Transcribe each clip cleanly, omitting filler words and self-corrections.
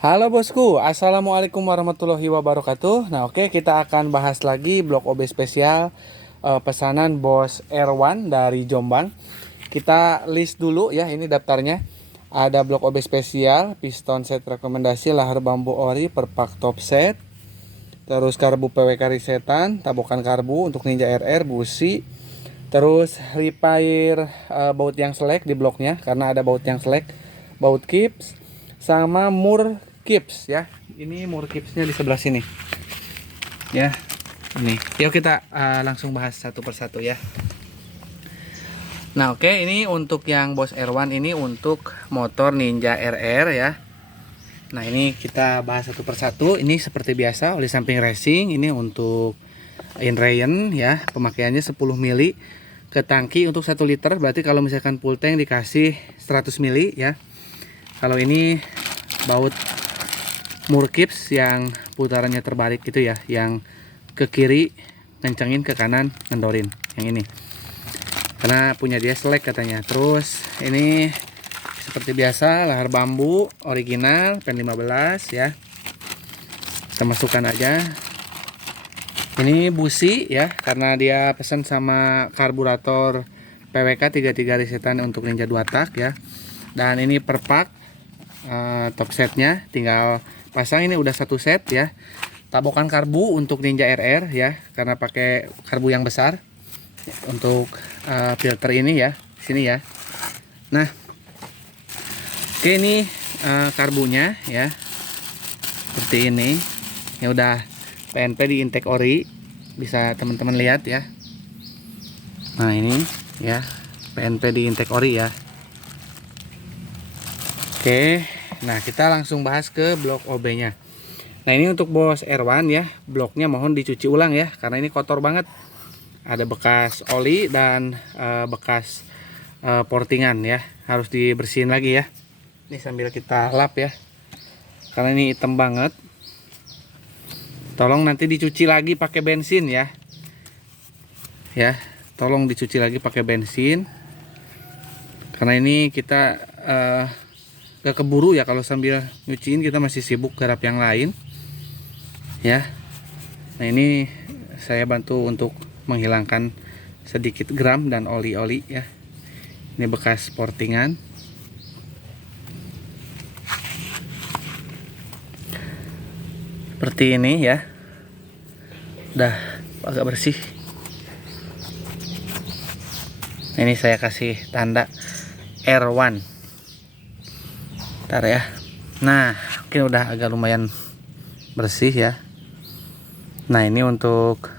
Halo bosku, assalamualaikum warahmatullahi wabarakatuh. Nah, oke, kita akan bahas lagi blok OB spesial pesanan bos Erwan dari Jombang. Kita list dulu ya, ini daftarnya. Ada blok OB spesial, piston set rekomendasi, lahar bambu ori, perpak top set, terus karbu PWK risetan, tabokan karbu untuk Ninja RR, busi, terus repair baut yang selek di bloknya karena ada baut yang selek, baut kips sama mur kips ya. Ini mur kipsnya di sebelah sini. Ya. Ini. Yuk kita langsung bahas satu persatu ya. Nah, oke, ini untuk yang Bos Erwan ini untuk motor Ninja RR ya. Nah, ini kita bahas satu persatu. Ini seperti biasa oli samping racing ini untuk Inrayon ya. Pemakaiannya 10 mili ke tangki untuk 1 liter. Berarti kalau misalkan full tank dikasih 100 mili ya. Kalau ini baut murkips yang putarannya terbalik gitu ya, yang ke kiri ngencengin, ke kanan ngendorin, yang ini karena punya dia selek katanya. Terus ini seperti biasa lahar bambu original pen 15 ya, kita masukkan aja. Ini busi ya, karena dia pesan sama karburator PWK 33 risetan untuk Ninja 2 tak ya. Dan ini perpak top setnya tinggal pasang, ini udah satu set ya. Tabokan karbu untuk Ninja RR ya, karena pakai karbu yang besar untuk filter ini ya, sini ya. Nah, oke, ini karbunya ya, seperti ini. Ya udah PNP di intake ori, bisa teman-teman lihat ya. Nah, ini ya PNP di intake ori ya. Oke, nah kita langsung bahas ke blok OB-nya. Nah, ini untuk Bos Erwan ya, bloknya mohon dicuci ulang ya, karena ini kotor banget. Ada bekas oli dan bekas portingan ya, harus dibersihin lagi ya. Ini sambil kita lap ya, karena ini hitam banget. Tolong nanti dicuci lagi pakai bensin ya. Ya, tolong dicuci lagi pakai bensin. Karena ini kita gak keburu ya, kalau sambil nyuciin kita masih sibuk garap yang lain ya. Nah, ini saya bantu untuk menghilangkan sedikit gram dan oli-oli ya. Ini bekas portingan. Seperti ini ya. Udah agak bersih. Ini saya kasih tanda R1. Bentar ya. Nah, mungkin udah agak lumayan bersih ya. Nah, ini untuk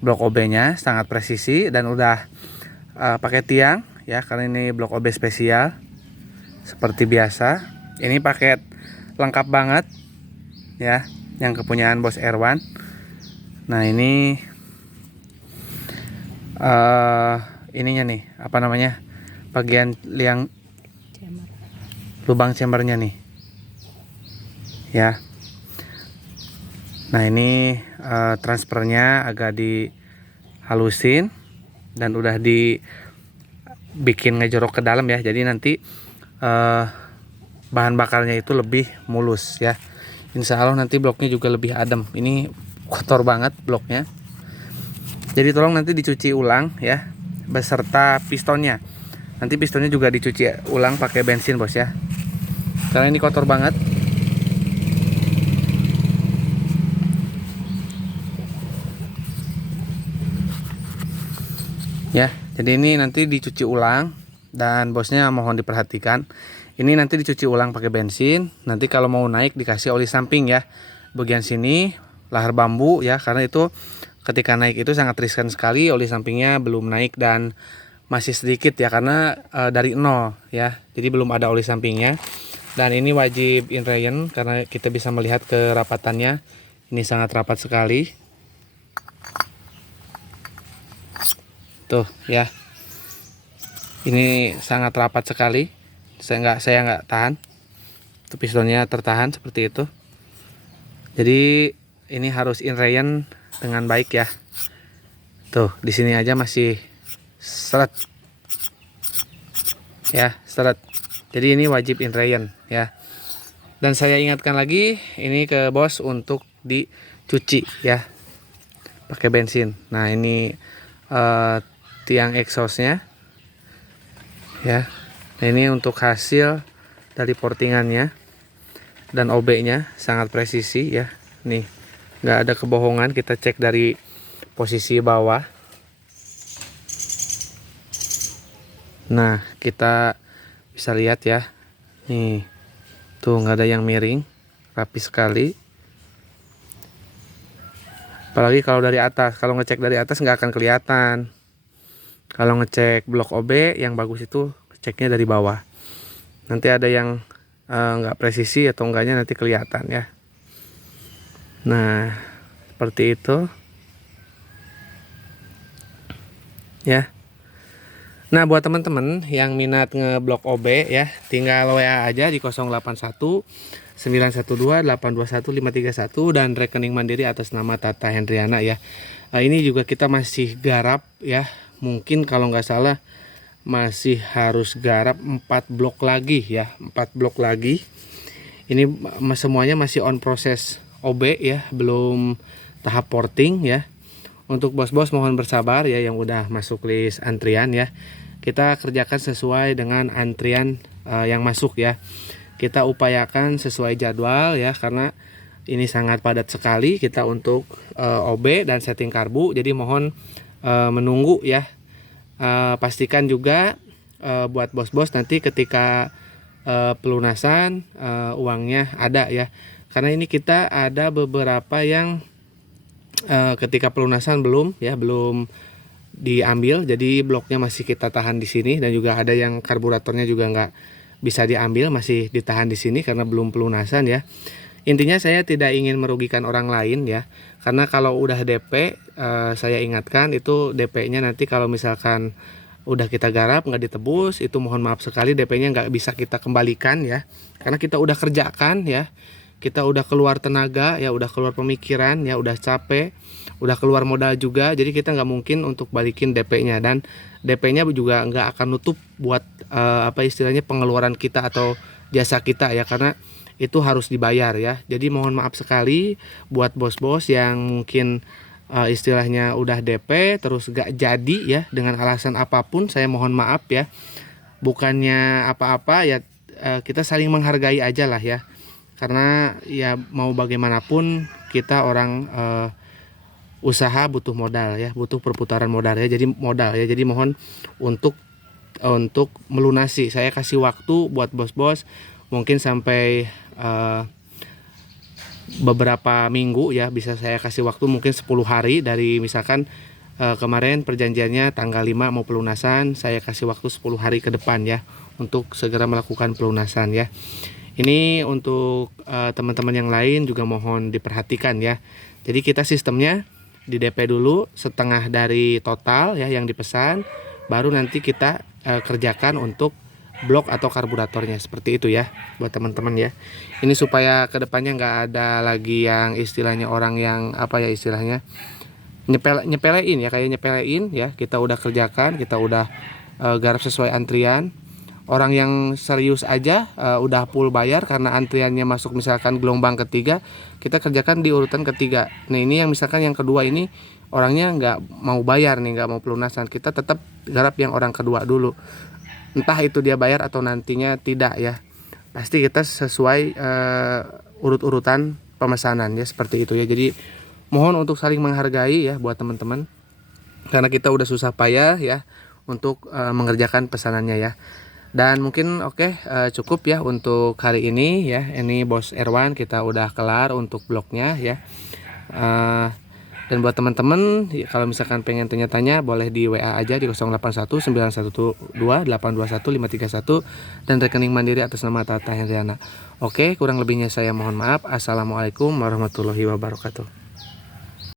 blok OB-nya sangat presisi dan udah pakai tiang ya, karena ini blok OB spesial seperti biasa. Ini paket lengkap banget ya, yang kepunyaan Bos Erwan. Nah, ini ininya nih, apa namanya, bagian yang lubang chambernya nih ya. Nah, ini transfernya agak dihalusin dan udah dibikin ngejorok ke dalam ya, jadi nanti bahan bakarnya itu lebih mulus ya. Insya Allah nanti bloknya juga lebih adem. Ini kotor banget bloknya, jadi tolong nanti dicuci ulang ya, beserta pistonnya. Nanti pistonnya juga dicuci ulang pakai bensin bos ya, karena ini kotor banget ya. Jadi ini nanti dicuci ulang dan bosnya mohon diperhatikan, ini nanti dicuci ulang pakai bensin. Nanti kalau mau naik dikasih oli samping ya, bagian sini lahar bambu ya, karena itu ketika naik itu sangat riskan sekali, oli sampingnya belum naik dan masih sedikit ya, karena dari nol ya, jadi belum ada oli sampingnya. Dan ini wajib Inrayon karena kita bisa melihat kerapatannya, ini sangat rapat sekali tuh ya. Ini sangat rapat sekali, saya nggak tahan tuh, pistonnya tertahan seperti itu. Jadi ini harus Inrayon dengan baik ya. Tuh di sini aja masih seret ya, seret. Jadi ini wajib Inrayon ya. Dan saya ingatkan lagi ini ke bos untuk dicuci ya, pakai bensin. Nah ini tiang exhaustnya ya. Nah, ini untuk hasil dari portingannya dan OB-nya sangat presisi ya. Nih nggak ada kebohongan, kita cek dari posisi bawah. Nah kita bisa lihat ya, nih tuh nggak ada yang miring, rapi sekali. Apalagi kalau dari atas, kalau ngecek dari atas nggak akan kelihatan. Kalau ngecek blok OB yang bagus itu ceknya dari bawah. Nanti ada yang nggak presisi atau enggaknya nanti kelihatan ya. Nah seperti itu ya. Nah buat teman-teman yang minat ngeblok OB ya, tinggal WA aja di 081 912 821 531 dan rekening mandiri atas nama Tata Hendriana ya. Ini juga kita masih garap ya, mungkin kalau nggak salah masih harus garap 4 blok lagi ya, 4 blok lagi. Ini semuanya masih on proses OB ya, belum tahap porting ya. Untuk bos-bos mohon bersabar ya, yang udah masuk list antrian ya. Kita kerjakan sesuai dengan antrian yang masuk ya. Kita upayakan sesuai jadwal ya, karena ini sangat padat sekali kita untuk OB dan setting karbu. Jadi mohon menunggu ya. Pastikan juga buat bos-bos nanti ketika pelunasan uangnya ada ya. Karena ini kita ada beberapa yang ketika pelunasan belum diambil, jadi bloknya masih kita tahan di sini, dan juga ada yang karburatornya juga nggak bisa diambil, masih ditahan di sini karena belum pelunasan ya. Intinya saya tidak ingin merugikan orang lain ya, karena kalau udah DP saya ingatkan itu DP-nya nanti kalau misalkan udah kita garap nggak ditebus, itu mohon maaf sekali DP-nya nggak bisa kita kembalikan ya, karena kita udah kerjakan ya, kita udah keluar tenaga ya, udah keluar pemikiran ya, udah capek, udah keluar modal juga, jadi kita nggak mungkin untuk balikin DP-nya, dan DP-nya juga nggak akan nutup buat istilahnya pengeluaran kita atau jasa kita ya, karena itu harus dibayar ya. Jadi mohon maaf sekali buat bos-bos yang mungkin istilahnya udah DP terus gak jadi ya, dengan alasan apapun, saya mohon maaf ya, bukannya apa-apa ya, kita saling menghargai aja lah ya, karena ya mau bagaimanapun kita orang usaha butuh modal ya, butuh perputaran modal ya, jadi modal ya, jadi mohon untuk melunasi, saya kasih waktu buat bos-bos mungkin sampai beberapa minggu ya, bisa saya kasih waktu mungkin 10 hari dari misalkan kemarin perjanjiannya tanggal 5 mau pelunasan, saya kasih waktu 10 hari ke depan ya untuk segera melakukan pelunasan ya. Ini untuk teman-teman yang lain juga mohon diperhatikan ya. Jadi kita sistemnya di DP dulu setengah dari total ya yang dipesan, baru nanti kita kerjakan untuk blok atau karburatornya, seperti itu ya buat teman-teman ya. Ini supaya kedepannya nggak ada lagi yang istilahnya orang yang istilahnya nyepelein ya, kayak nyepelein ya, kita udah kerjakan, kita udah garap sesuai antrian. Orang yang serius aja udah full bayar karena antriannya masuk misalkan gelombang ketiga, kita kerjakan di urutan ketiga. Nah ini yang misalkan yang kedua ini orangnya nggak mau bayar nih, nggak mau pelunasan, kita tetap garap yang orang kedua dulu, entah itu dia bayar atau nantinya tidak ya, pasti kita sesuai urut-urutan pemesanan ya, seperti itu ya. Jadi mohon untuk saling menghargai ya buat teman-teman, karena kita udah susah payah ya untuk mengerjakan pesanannya ya. Dan mungkin cukup ya untuk hari ini ya. Ini Bos Erwan kita udah kelar untuk blognya ya. Dan buat teman-teman kalau misalkan pengen tanya-tanya boleh di WA aja di 081 912 821 531 dan rekening mandiri atas nama Tata Hendriana. Oke, kurang lebihnya saya mohon maaf. Assalamualaikum warahmatullahi wabarakatuh.